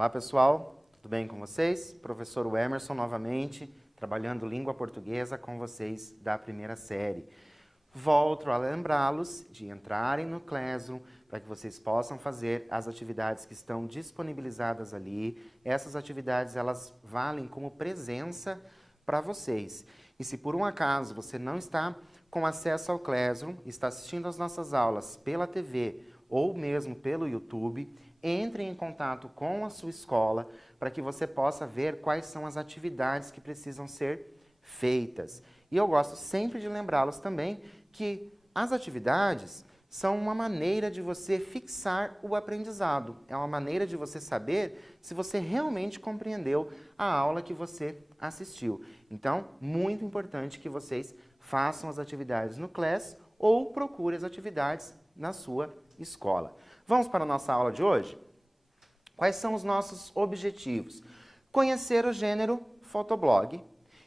Olá pessoal, tudo bem com vocês? Professor Emerson novamente, trabalhando língua portuguesa com vocês da primeira série. Volto a lembrá-los de entrarem no Classroom para que vocês possam fazer as atividades que estão disponibilizadas ali. Essas atividades elas valem como presença para vocês. E se por um acaso você não está com acesso ao Classroom, está assistindo às nossas aulas pela TV ou mesmo pelo YouTube, entre em contato com a sua escola para que você possa ver quais são as atividades que precisam ser feitas. E eu gosto sempre de lembrá-los também que as atividades são uma maneira de você fixar o aprendizado. É uma maneira de você saber se você realmente compreendeu a aula que você assistiu. Então, muito importante que vocês façam as atividades no Class ou procure as atividades na sua escola. Vamos para a nossa aula de hoje? Quais são os nossos objetivos? Conhecer o gênero fotoblog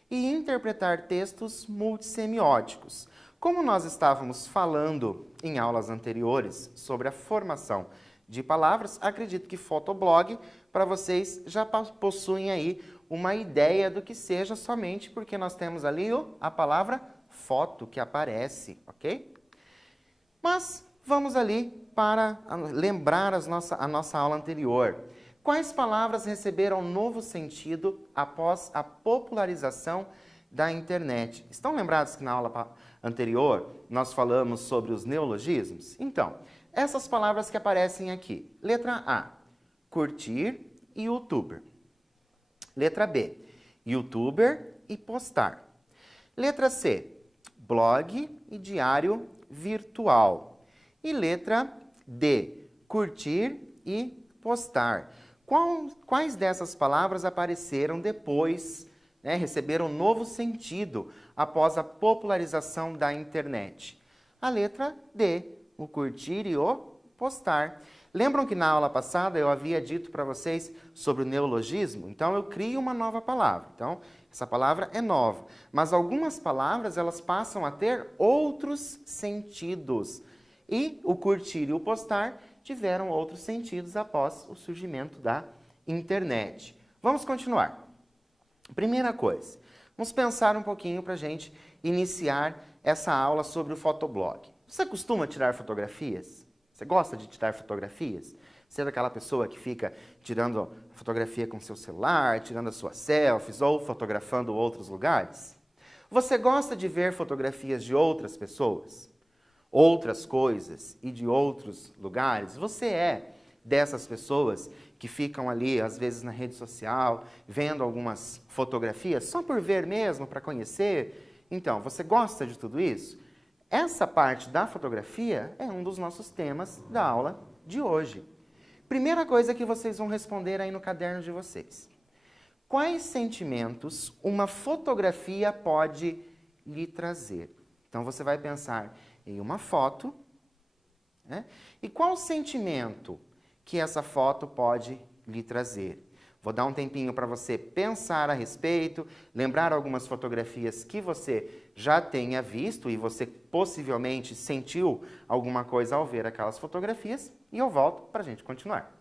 e interpretar textos multissemióticos. Como nós estávamos falando em aulas anteriores sobre a formação de palavras, acredito que fotoblog, para vocês, já possuem aí uma ideia do que seja somente porque nós temos ali a palavra foto que aparece, ok? Mas vamos ali para lembrar a nossa aula anterior. Quais palavras receberam novo sentido após a popularização da internet? Estão lembrados que na aula anterior nós falamos sobre os neologismos? Então, essas palavras que aparecem aqui. Letra A, curtir e youtuber. Letra B, youtuber e postar. Letra C, blog e diário virtual. E letra D, curtir e postar. Quais dessas palavras apareceram depois, receberam novo sentido após a popularização da internet? A letra D, o curtir e o postar. Lembram que na aula passada eu havia dito para vocês sobre o neologismo? Então eu crio uma nova palavra. Então essa palavra é nova. Mas algumas palavras elas passam a ter outros sentidos. E o curtir e o postar tiveram outros sentidos após o surgimento da internet. Vamos continuar. Primeira coisa, vamos pensar um pouquinho para a gente iniciar essa aula sobre o fotoblog. Você costuma tirar fotografias? Você gosta de tirar fotografias? Você é daquela pessoa que fica tirando fotografia com seu celular, tirando as suas selfies ou fotografando outros lugares? Você gosta de ver fotografias de outras pessoas? Outras coisas e de outros lugares? Você é dessas pessoas que ficam ali, às vezes, na rede social, vendo algumas fotografias, só por ver mesmo, para conhecer? Então, você gosta de tudo isso? Essa parte da fotografia é um dos nossos temas da aula de hoje. Primeira coisa que vocês vão responder aí no caderno de vocês. Quais sentimentos uma fotografia pode lhe trazer? Então, você vai pensar em uma foto, né? E qual sentimento que essa foto pode lhe trazer? Vou dar um tempinho para você pensar a respeito, lembrar algumas fotografias que você já tenha visto e você possivelmente sentiu alguma coisa ao ver aquelas fotografias, e eu volto para a gente continuar.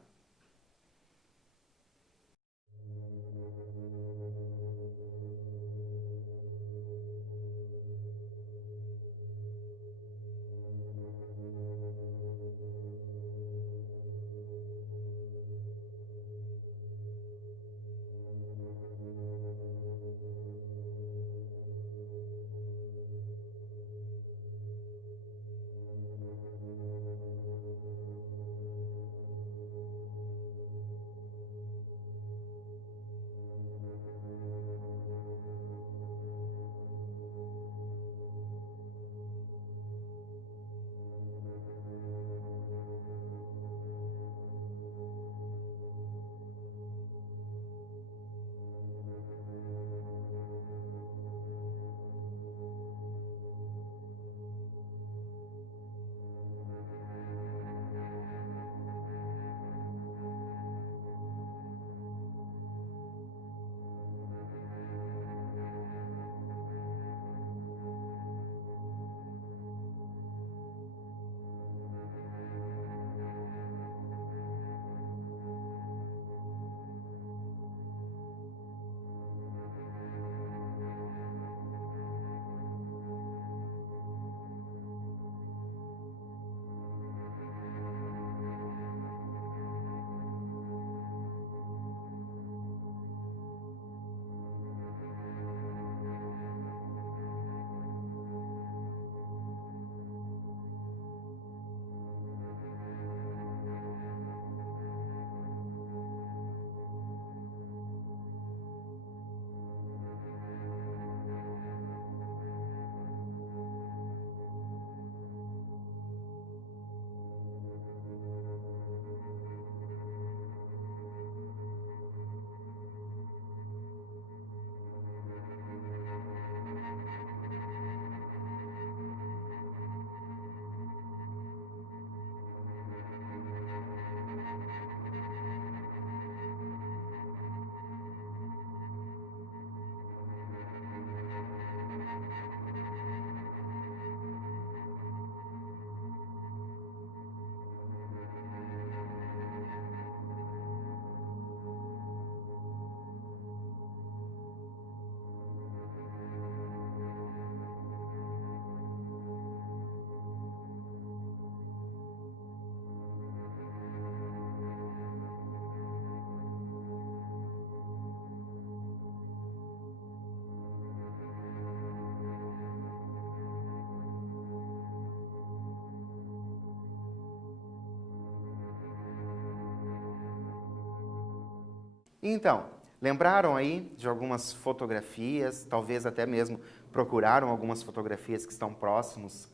Então, lembraram aí de algumas fotografias, talvez até mesmo procuraram algumas fotografias que estão próximas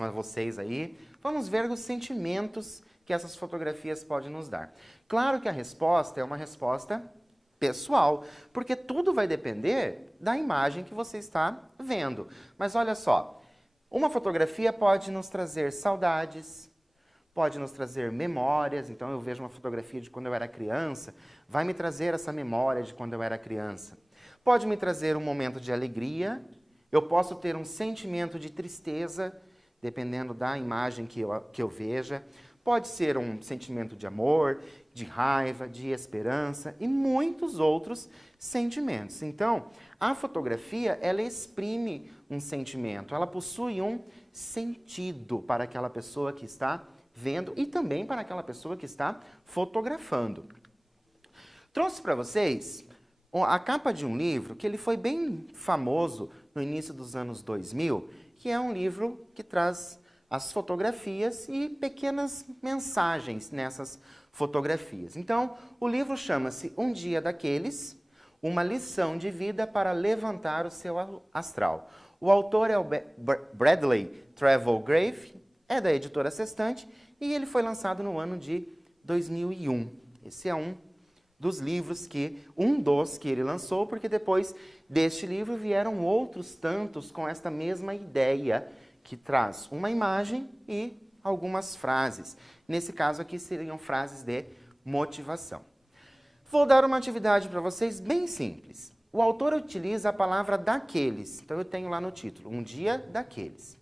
a vocês aí. Vamos ver os sentimentos que essas fotografias podem nos dar. Claro que a resposta é uma resposta pessoal, porque tudo vai depender da imagem que você está vendo. Mas olha só, uma fotografia pode nos trazer saudades, pode nos trazer memórias. Então eu vejo uma fotografia de quando eu era criança, vai me trazer essa memória de quando eu era criança. Pode me trazer um momento de alegria, eu posso ter um sentimento de tristeza, dependendo da imagem que eu veja. Pode ser um sentimento de amor, de raiva, de esperança e muitos outros sentimentos. Então, a fotografia, ela exprime um sentimento, ela possui um sentido para aquela pessoa que está vendo e também para aquela pessoa que está fotografando. Trouxe para vocês a capa de um livro que ele foi bem famoso no início dos anos 2000, que é um livro que traz as fotografias e pequenas mensagens nessas fotografias. Então, o livro chama-se Um Dia Daqueles, uma lição de vida para levantar o seu astral. O autor é o Bradley Travelgrave, é da editora Sextante, e ele foi lançado no ano de 2001. Esse é um dos que ele lançou, porque depois deste livro vieram outros tantos com esta mesma ideia, que traz uma imagem e algumas frases. Nesse caso aqui seriam frases de motivação. Vou dar uma atividade para vocês bem simples. O autor utiliza a palavra daqueles, então eu tenho lá no título, Um Dia Daqueles.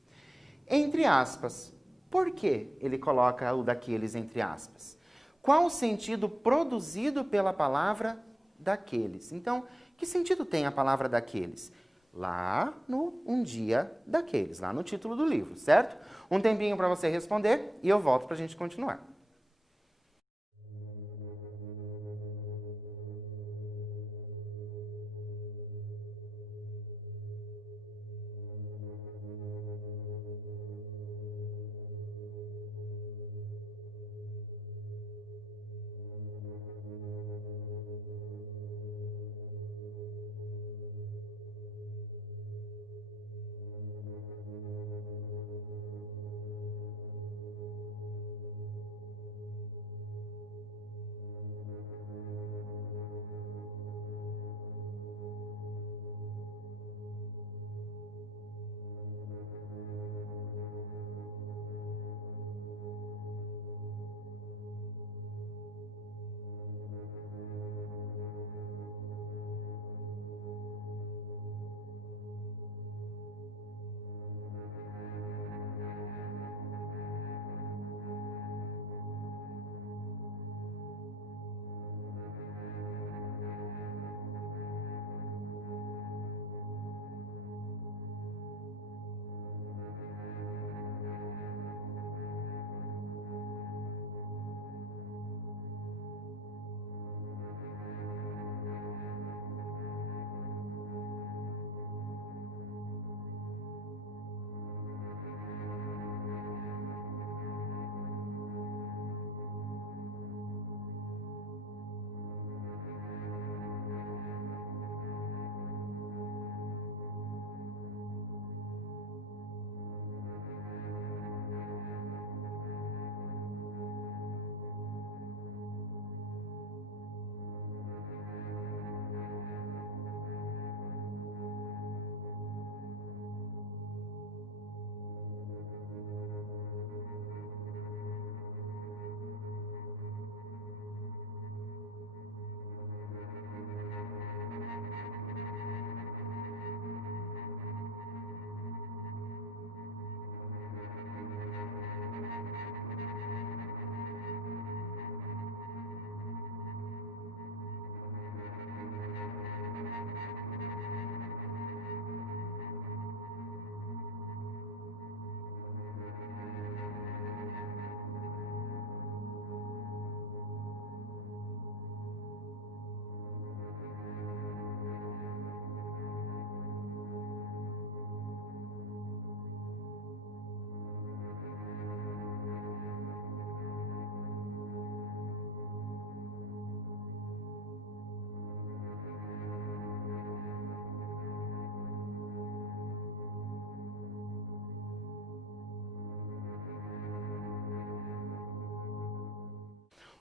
Entre aspas, por que ele coloca o daqueles entre aspas? Qual o sentido produzido pela palavra daqueles? Então, que sentido tem a palavra daqueles? Lá no Um Dia Daqueles, lá no título do livro, certo? Um tempinho para você responder e eu volto para a gente continuar.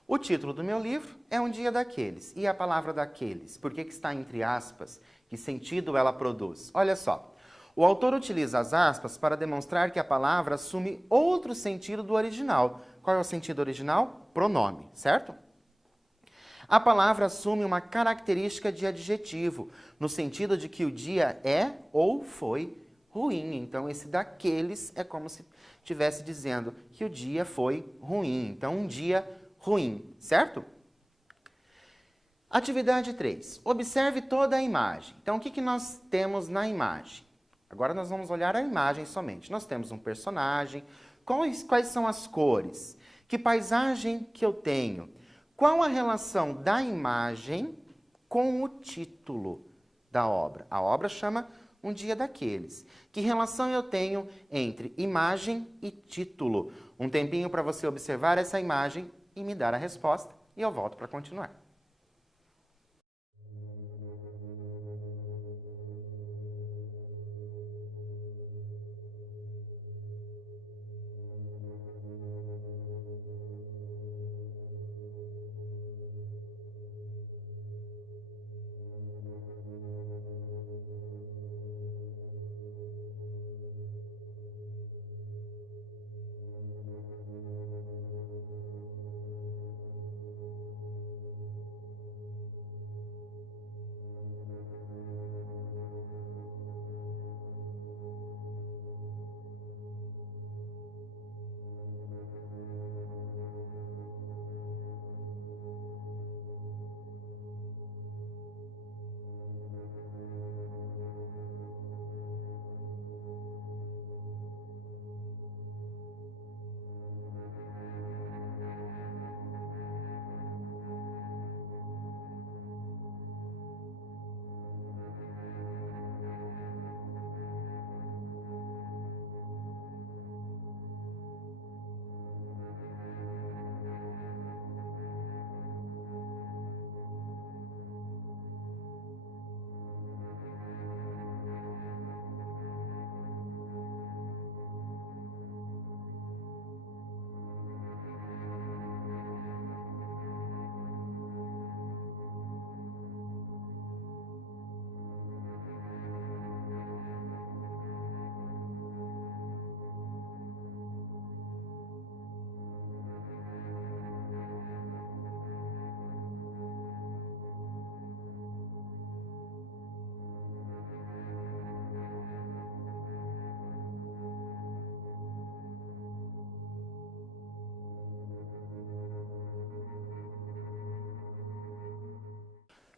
O título do meu livro é Um Dia Daqueles. E a palavra daqueles? Por que está entre aspas? Que sentido ela produz? Olha só. O autor utiliza as aspas para demonstrar que a palavra assume outro sentido do original. Qual é o sentido original? Pronome, certo? A palavra assume uma característica de adjetivo, no sentido de que o dia é ou foi ruim. Então, esse daqueles é como se estivesse dizendo que o dia foi ruim. Então, um dia ruim, certo? Atividade 3. Observe toda a imagem. Então, o que nós temos na imagem? Agora nós vamos olhar a imagem somente. Nós temos um personagem. Quais são as cores? Que paisagem que eu tenho? Qual a relação da imagem com o título da obra? A obra chama Um Dia Daqueles. Que relação eu tenho entre imagem e título? Um tempinho para você observar essa imagem e me dar a resposta, e eu volto para continuar.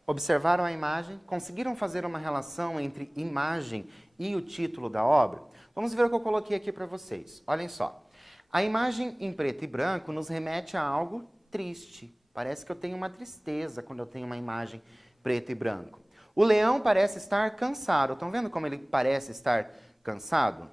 Observaram a imagem? Conseguiram fazer uma relação entre imagem e o título da obra? Vamos ver o que eu coloquei aqui para vocês. Olhem só. A imagem em preto e branco nos remete a algo triste. Parece que eu tenho uma tristeza quando eu tenho uma imagem preto e branco. O leão parece estar cansado. Estão vendo como ele parece estar cansado?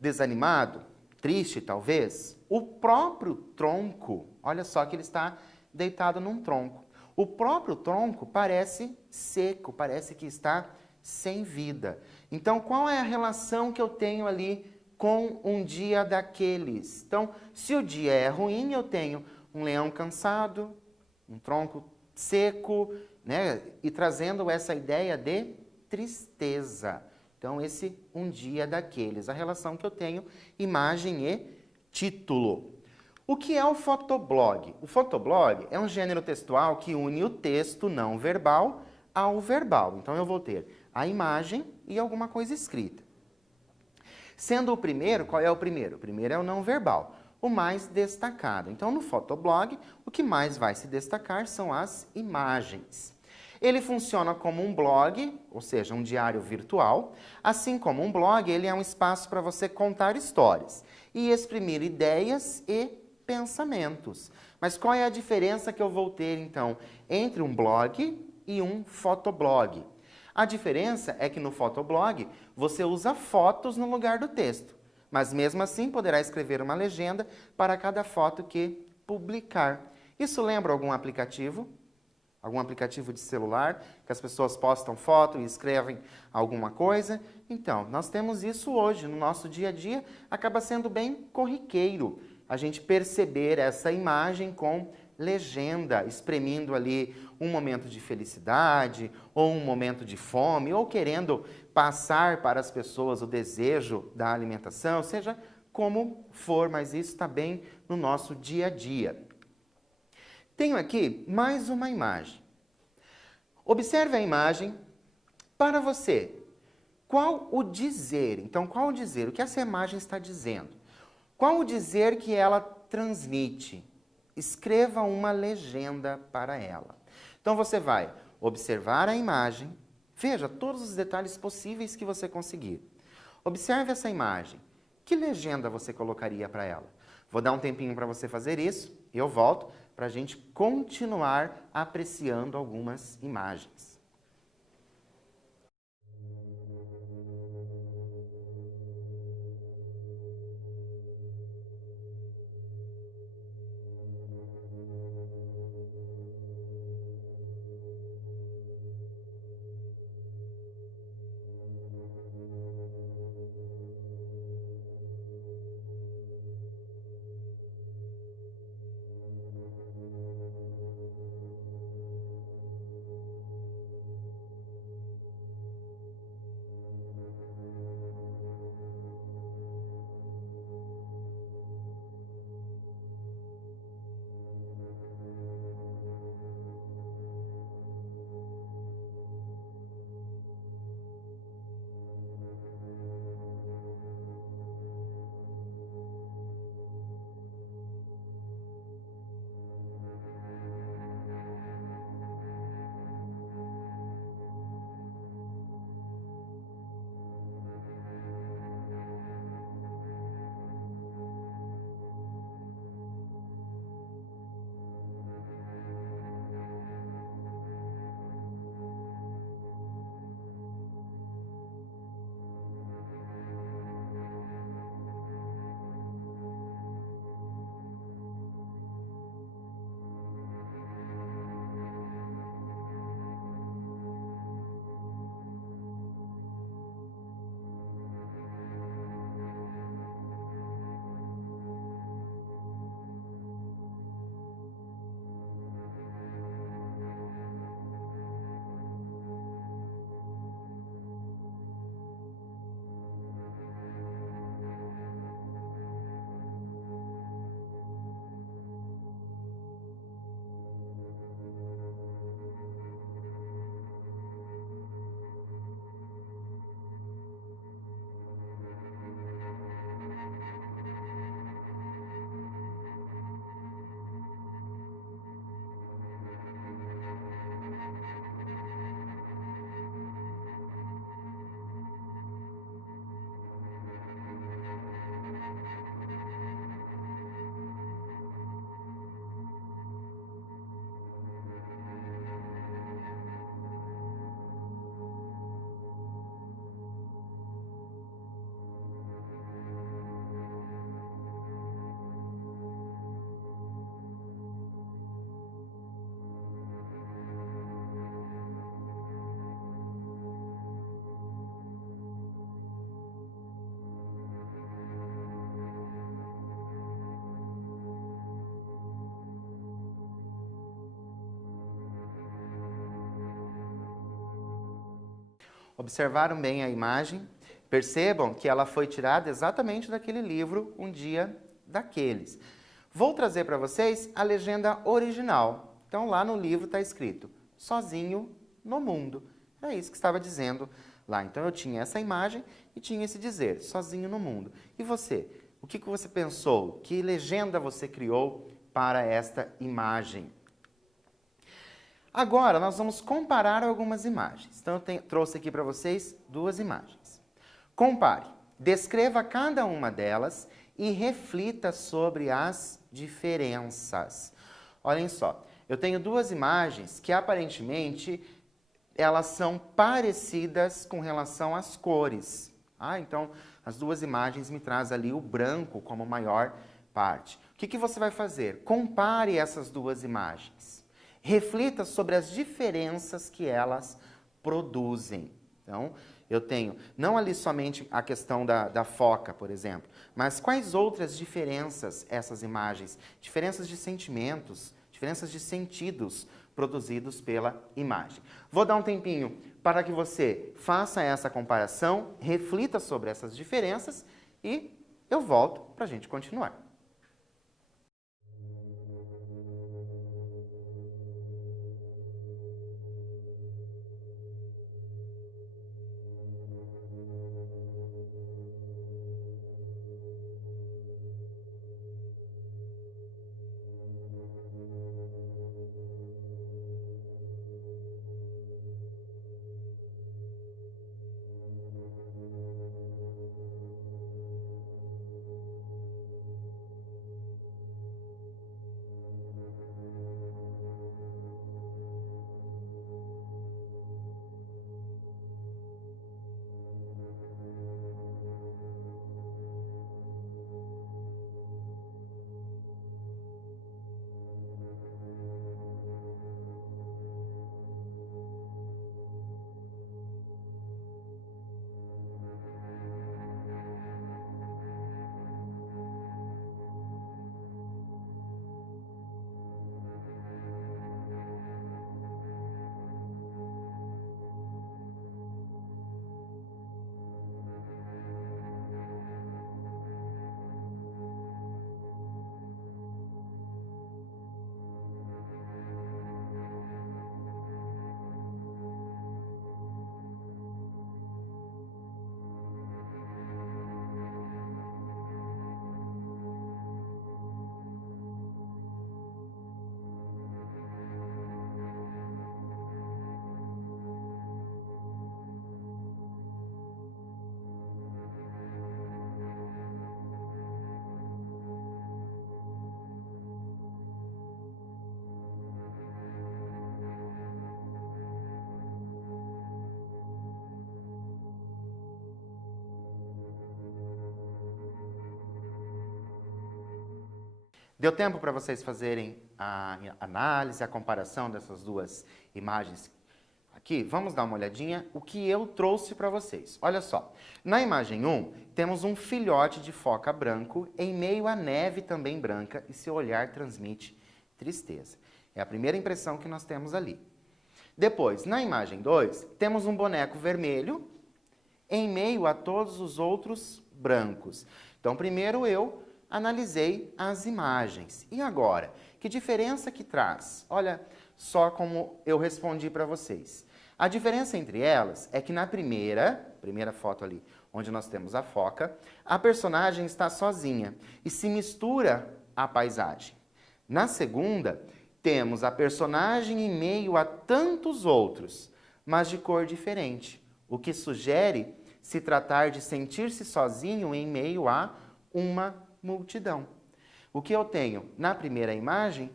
Desanimado? Triste, talvez? O próprio tronco, olha só que ele está deitado num tronco. O próprio tronco parece seco, parece que está sem vida. Então, qual é a relação que eu tenho ali com um dia daqueles? Então, se o dia é ruim, eu tenho um leão cansado, um tronco seco, né? E trazendo essa ideia de tristeza. Então, esse um dia daqueles. A relação que eu tenho, imagem e título. O que é o fotoblog? O fotoblog é um gênero textual que une o texto não verbal ao verbal. Então, eu vou ter a imagem e alguma coisa escrita. Sendo o primeiro, qual é o primeiro? O primeiro é o não verbal, o mais destacado. Então, no fotoblog, o que mais vai se destacar são as imagens. Ele funciona como um blog, ou seja, um diário virtual. Assim como um blog, ele é um espaço para você contar histórias e exprimir ideias e pensamentos. Mas qual é a diferença que eu vou ter, então, entre um blog e um fotoblog? A diferença é que no fotoblog você usa fotos no lugar do texto, mas mesmo assim poderá escrever uma legenda para cada foto que publicar. Isso lembra algum aplicativo? Algum aplicativo de celular, que as pessoas postam foto e escrevem alguma coisa? Então, nós temos isso hoje, no nosso dia a dia, acaba sendo bem corriqueiro a gente perceber essa imagem com legenda exprimindo ali um momento de felicidade, ou um momento de fome, ou querendo passar para as pessoas o desejo da alimentação, seja como for, mas isso está bem no nosso dia a dia. Tenho aqui mais uma imagem. Observe a imagem. Para você, qual o dizer? Então, qual o dizer? O que essa imagem está dizendo? Qual o dizer que ela transmite? Escreva uma legenda para ela. Então, você vai observar a imagem, veja todos os detalhes possíveis que você conseguir. Observe essa imagem. Que legenda você colocaria para ela? Vou dar um tempinho para você fazer isso e eu volto para a gente continuar apreciando algumas imagens. Observaram bem a imagem? Percebam que ela foi tirada exatamente daquele livro, Um Dia Daqueles. Vou trazer para vocês a legenda original. Então, lá no livro está escrito, sozinho no mundo. É isso que estava dizendo lá. Então, eu tinha essa imagem e tinha esse dizer, sozinho no mundo. E você? O que você pensou? Que legenda você criou para esta imagem? Agora, nós vamos comparar algumas imagens. Então, eu trouxe aqui para vocês duas imagens. Compare. Descreva cada uma delas e reflita sobre as diferenças. Olhem só, eu tenho duas imagens que, aparentemente, elas são parecidas com relação às cores. Então, as duas imagens me trazem ali o branco como maior parte. O que você vai fazer? Compare essas duas imagens. Reflita sobre as diferenças que elas produzem. Então, eu tenho não ali somente a questão da foca, por exemplo, mas quais outras diferenças essas imagens? Diferenças de sentimentos, diferenças de sentidos produzidos pela imagem. Vou dar um tempinho para que você faça essa comparação, reflita sobre essas diferenças e eu volto para a gente continuar. Deu tempo para vocês fazerem a análise, a comparação dessas duas imagens aqui? Vamos dar uma olhadinha o que eu trouxe para vocês. Olha só, na imagem 1, temos um filhote de foca branco em meio à neve também branca e seu olhar transmite tristeza. É a primeira impressão que nós temos ali. Depois, na imagem 2, temos um boneco vermelho em meio a todos os outros brancos. Então, primeiro eu analisei as imagens. E agora, que diferença que traz? Olha só como eu respondi para vocês. A diferença entre elas é que na primeira foto ali, onde nós temos a foca, a personagem está sozinha e se mistura à paisagem. Na segunda, temos a personagem em meio a tantos outros, mas de cor diferente, o que sugere se tratar de sentir-se sozinho em meio a uma multidão. O que eu tenho na primeira imagem,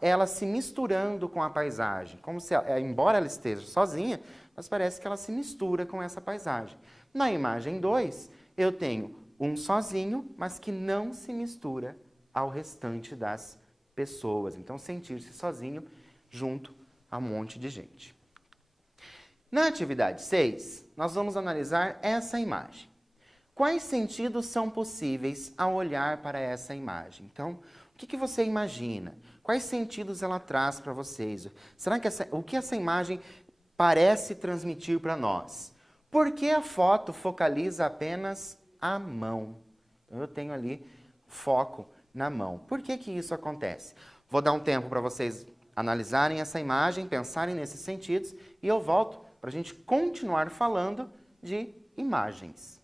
ela se misturando com a paisagem, como se, embora ela esteja sozinha, mas parece que ela se mistura com essa paisagem. Na imagem 2, eu tenho um sozinho, mas que não se mistura ao restante das pessoas. Então, sentir-se sozinho junto a um monte de gente. Na atividade 6, nós vamos analisar essa imagem. Quais sentidos são possíveis ao olhar para essa imagem? Então, o que você imagina? Quais sentidos ela traz para vocês? Será que o que essa imagem parece transmitir para nós? Por que a foto focaliza apenas a mão? Eu tenho ali foco na mão. Por que isso acontece? Vou dar um tempo para vocês analisarem essa imagem, pensarem nesses sentidos e eu volto para a gente continuar falando de imagens.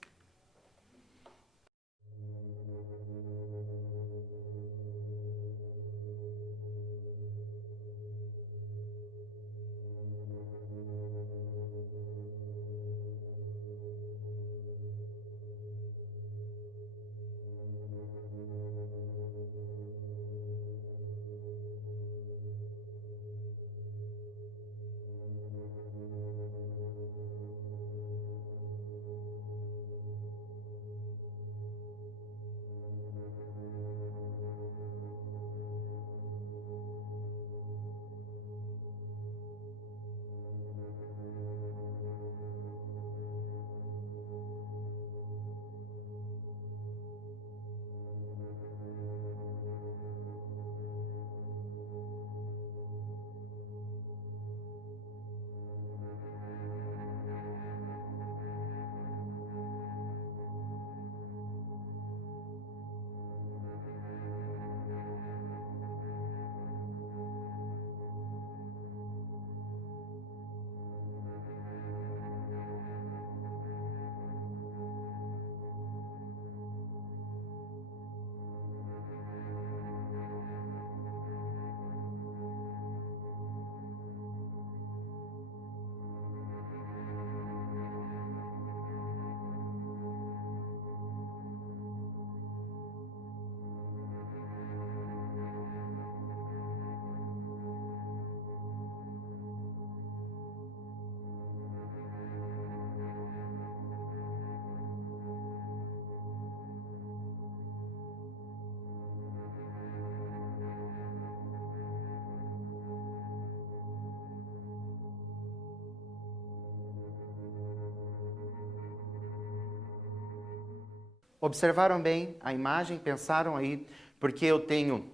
Observaram bem a imagem? Pensaram aí? Porque eu tenho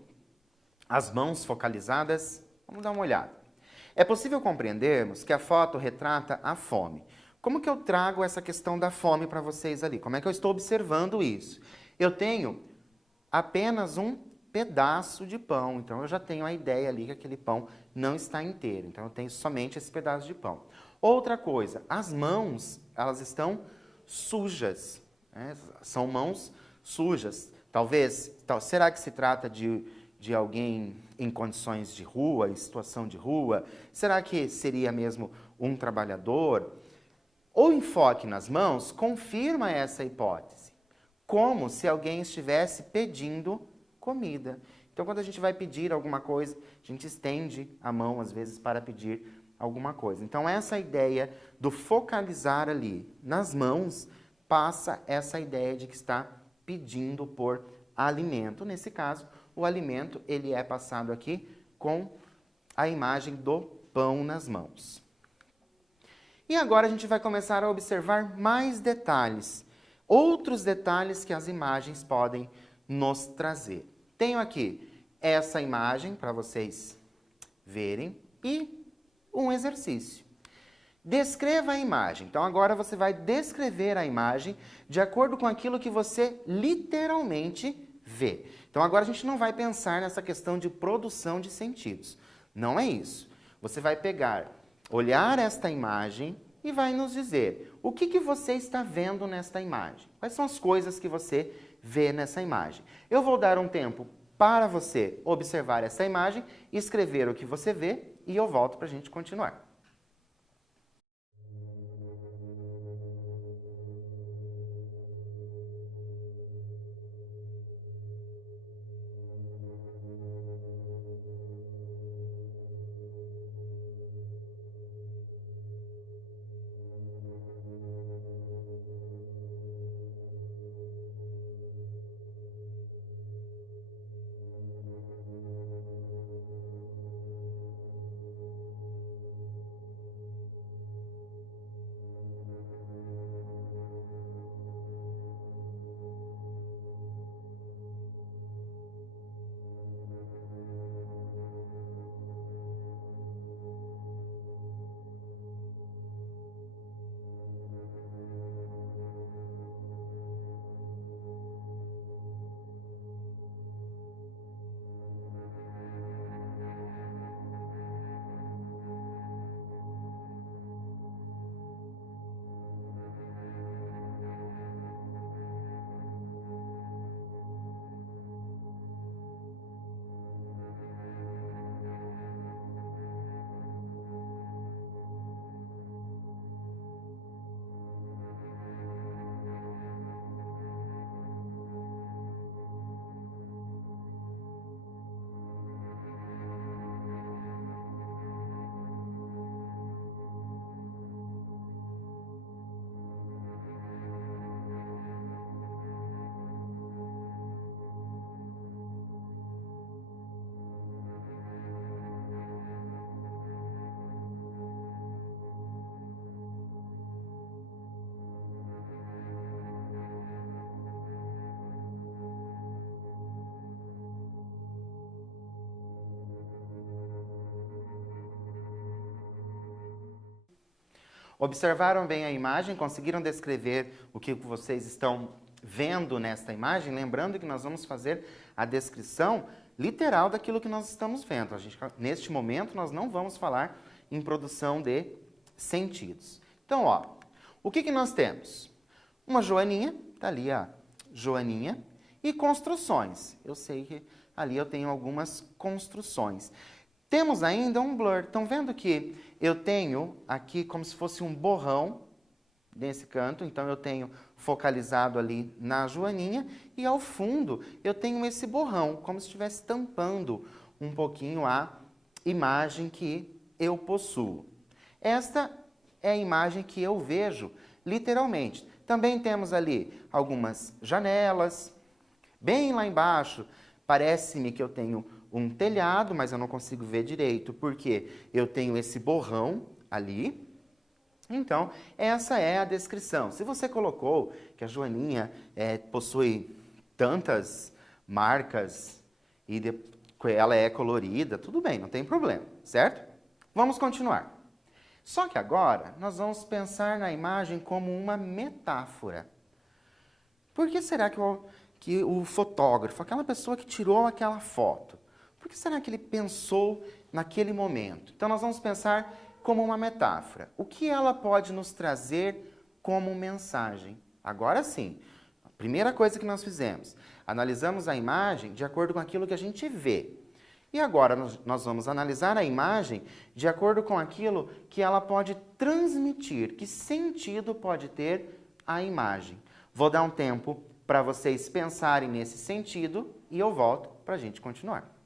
as mãos focalizadas? Vamos dar uma olhada. É possível compreendermos que a foto retrata a fome. Como que eu trago essa questão da fome para vocês ali? Como é que eu estou observando isso? Eu tenho apenas um pedaço de pão, então eu já tenho a ideia ali que aquele pão não está inteiro, então eu tenho somente esse pedaço de pão. Outra coisa, as mãos, elas estão sujas, né? São mãos sujas. Talvez, será que se trata de alguém em condições de rua, em situação de rua? Será que seria mesmo um trabalhador? O enfoque nas mãos confirma essa hipótese, como se alguém estivesse pedindo comida. Então, quando a gente vai pedir alguma coisa, a gente estende a mão, às vezes, para pedir alguma coisa. Então, essa ideia do focalizar ali nas mãos passa essa ideia de que está pedindo por alimento. Nesse caso, o alimento ele é passado aqui com a imagem do pão nas mãos. E agora a gente vai começar a observar mais detalhes, outros detalhes que as imagens podem nos trazer. Tenho aqui essa imagem para vocês verem e um exercício. Descreva a imagem. Então agora você vai descrever a imagem de acordo com aquilo que você literalmente vê. Então agora a gente não vai pensar nessa questão de produção de sentidos. Não é isso. Você vai pegar, olhar esta imagem e vai nos dizer o que você está vendo nesta imagem. Quais são as coisas que você vê nessa imagem. Eu vou dar um tempo para você observar essa imagem, escrever o que você vê e eu volto para a gente continuar. Observaram bem a imagem? Conseguiram descrever o que vocês estão vendo nesta imagem? Lembrando que nós vamos fazer a descrição literal daquilo que nós estamos vendo. Neste momento, nós não vamos falar em produção de sentidos. Então, ó, o que nós temos? Uma joaninha, tá ali a joaninha, e construções. Eu sei que ali eu tenho algumas construções. Temos ainda um blur. Estão vendo que eu tenho aqui como se fosse um borrão nesse canto. Então, eu tenho focalizado ali na joaninha. E ao fundo, eu tenho esse borrão, como se estivesse tampando um pouquinho a imagem que eu possuo. Esta é a imagem que eu vejo literalmente. Também temos ali algumas janelas. Bem lá embaixo, parece-me que eu tenho um telhado, mas eu não consigo ver direito, porque eu tenho esse borrão ali. Então, essa é a descrição. Se você colocou que a joaninha possui tantas marcas e ela é colorida, tudo bem, não tem problema, certo? Vamos continuar. Só que agora nós vamos pensar na imagem como uma metáfora. Por que será que o fotógrafo, aquela pessoa que tirou aquela foto, por que será que ele pensou naquele momento? Então nós vamos pensar como uma metáfora. O que ela pode nos trazer como mensagem? Agora sim, a primeira coisa que nós fizemos, analisamos a imagem de acordo com aquilo que a gente vê. E agora nós vamos analisar a imagem de acordo com aquilo que ela pode transmitir, que sentido pode ter a imagem. Vou dar um tempo para vocês pensarem nesse sentido e eu volto para a gente continuar.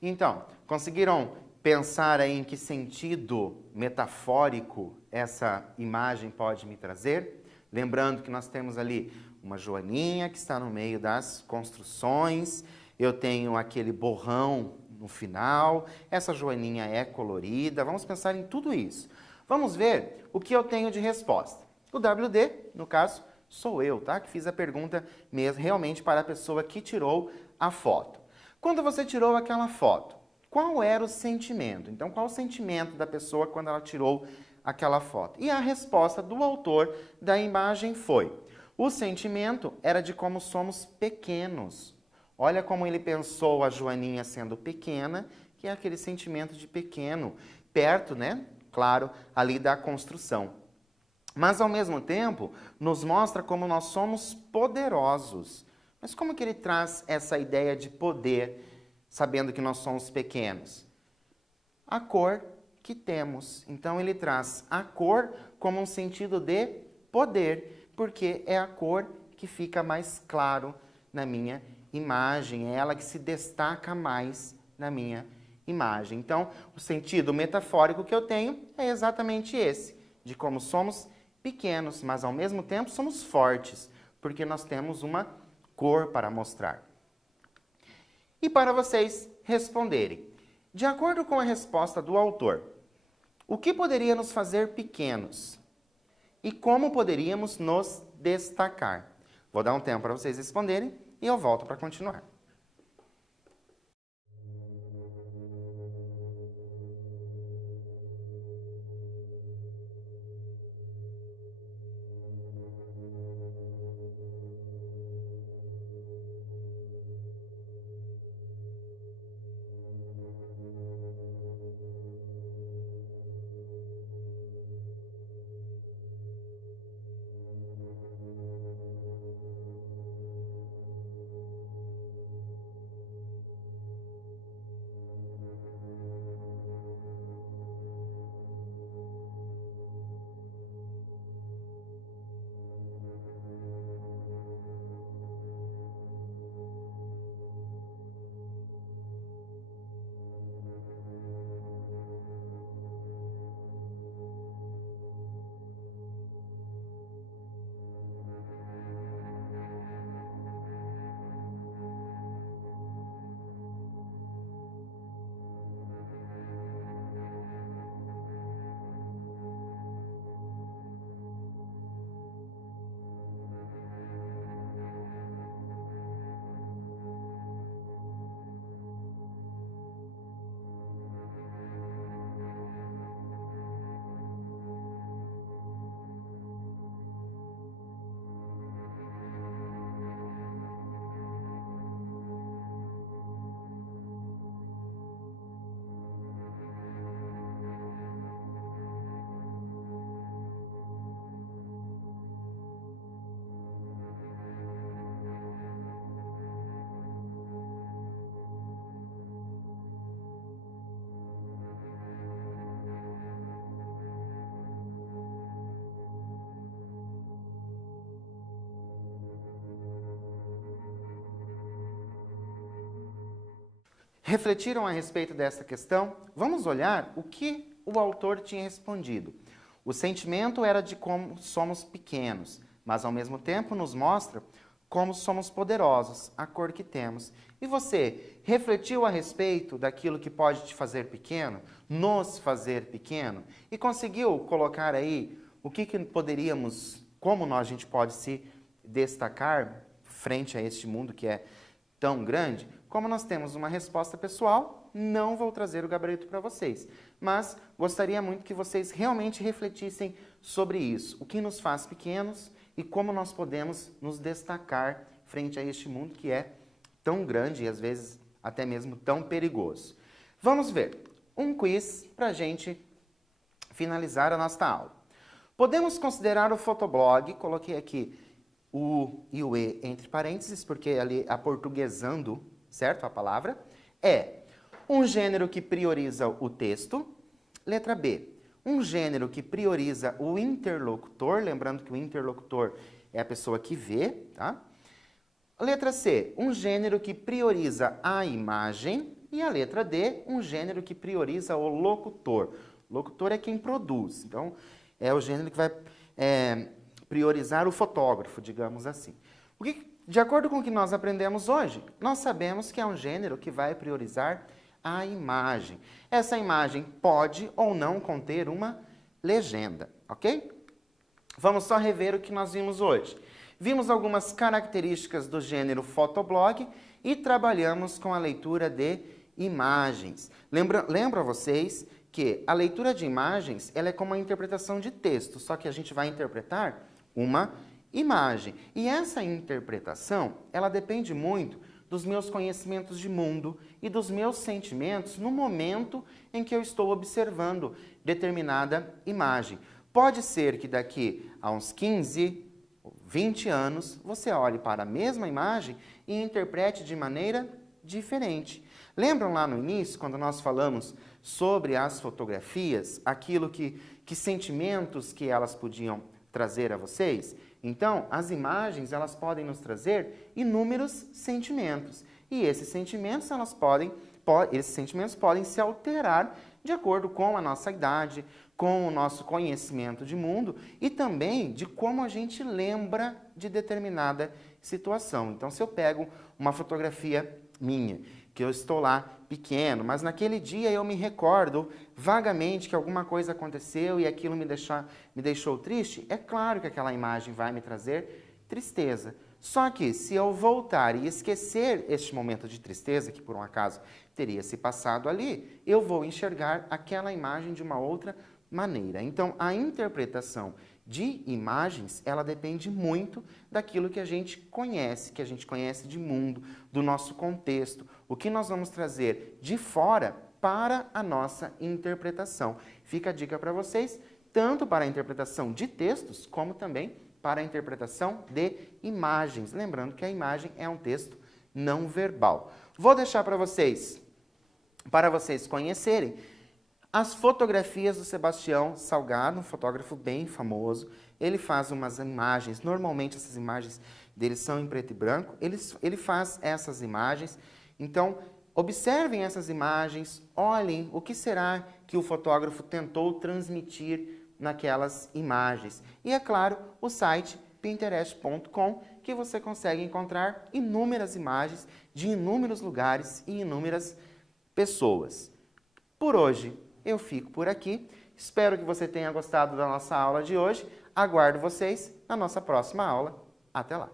Então, conseguiram pensar aí em que sentido metafórico essa imagem pode me trazer? Lembrando que nós temos ali uma joaninha que está no meio das construções, eu tenho aquele borrão no final, essa joaninha é colorida, vamos pensar em tudo isso. Vamos ver o que eu tenho de resposta. O WD, no caso, sou eu, tá? Que fiz a pergunta mesmo, realmente para a pessoa que tirou a foto. Quando você tirou aquela foto, qual era o sentimento? Então, qual o sentimento da pessoa quando ela tirou aquela foto? E a resposta do autor da imagem foi: o sentimento era de como somos pequenos. Olha como ele pensou a joaninha sendo pequena, que é aquele sentimento de pequeno, perto, né? Claro, ali da construção. Mas, ao mesmo tempo, nos mostra como nós somos poderosos. Mas como que ele traz essa ideia de poder, sabendo que nós somos pequenos? A cor que temos. Então, ele traz a cor como um sentido de poder, porque é a cor que fica mais claro na minha imagem, é ela que se destaca mais na minha imagem. Então, o sentido metafórico que eu tenho é exatamente esse, de como somos pequenos, mas ao mesmo tempo somos fortes, porque nós temos uma cor para mostrar. E para vocês responderem, de acordo com a resposta do autor, o que poderia nos fazer pequenos? E como poderíamos nos destacar? Vou dar um tempo para vocês responderem e eu volto para continuar. Refletiram a respeito dessa questão? Vamos olhar o que o autor tinha respondido. O sentimento era de como somos pequenos, mas ao mesmo tempo nos mostra como somos poderosos, a cor que temos. E você refletiu a respeito daquilo que pode te fazer pequeno, nos fazer pequeno, e conseguiu colocar aí o que poderíamos, como a gente pode se destacar frente a este mundo que é tão grande? Como nós temos uma resposta pessoal, não vou trazer o gabarito para vocês, mas gostaria muito que vocês realmente refletissem sobre isso, o que nos faz pequenos e como nós podemos nos destacar frente a este mundo que é tão grande e às vezes até mesmo tão perigoso. Vamos ver um quiz para a gente finalizar a nossa aula. Podemos considerar o fotoblog, coloquei aqui o e o e entre parênteses, porque ali aportuguesando, certo? A palavra é um gênero que prioriza o texto. Letra B, um gênero que prioriza o interlocutor, lembrando que o interlocutor é a pessoa que vê, tá? Letra C, um gênero que prioriza a imagem. E a letra D, um gênero que prioriza o locutor. O locutor é quem produz, então é o gênero que vai priorizar o fotógrafo, digamos assim. De acordo com o que nós aprendemos hoje, nós sabemos que é um gênero que vai priorizar a imagem. Essa imagem pode ou não conter uma legenda, ok? Vamos só rever o que nós vimos hoje. Vimos algumas características do gênero fotoblog e trabalhamos com a leitura de imagens. Lembro a vocês que a leitura de imagens ela é como a interpretação de texto, só que a gente vai interpretar uma imagem. E essa interpretação, ela depende muito dos meus conhecimentos de mundo e dos meus sentimentos no momento em que eu estou observando determinada imagem. Pode ser que daqui a uns 15, 20 anos, você olhe para a mesma imagem e interprete de maneira diferente. Lembram lá no início, quando nós falamos sobre as fotografias, aquilo que sentimentos que elas podiam trazer a vocês? Então, as imagens, elas podem nos trazer inúmeros sentimentos. E esses sentimentos, esses sentimentos podem se alterar de acordo com a nossa idade, com o nosso conhecimento de mundo e também de como a gente lembra de determinada situação. Então, se eu pego uma fotografia minha, que eu estou lá pequeno, mas naquele dia eu me recordo vagamente que alguma coisa aconteceu e aquilo me deixou triste, é claro que aquela imagem vai me trazer tristeza. Só que se eu voltar e esquecer este momento de tristeza, que por um acaso teria se passado ali, eu vou enxergar aquela imagem de uma outra maneira. Então, a interpretação de imagens, ela depende muito daquilo que a gente conhece de mundo, do nosso contexto, o que nós vamos trazer de fora para a nossa interpretação. Fica a dica para vocês, tanto para a interpretação de textos, como também para a interpretação de imagens. Lembrando que a imagem é um texto não verbal. Vou deixar para vocês conhecerem as fotografias do Sebastião Salgado, um fotógrafo bem famoso. Ele faz umas imagens, normalmente essas imagens dele são em preto e branco, ele faz essas imagens. Então, observem essas imagens, olhem o que será que o fotógrafo tentou transmitir naquelas imagens. E, é claro, o site pinterest.com, que você consegue encontrar inúmeras imagens de inúmeros lugares e inúmeras pessoas. Por hoje, eu fico por aqui. Espero que você tenha gostado da nossa aula de hoje. Aguardo vocês na nossa próxima aula. Até lá!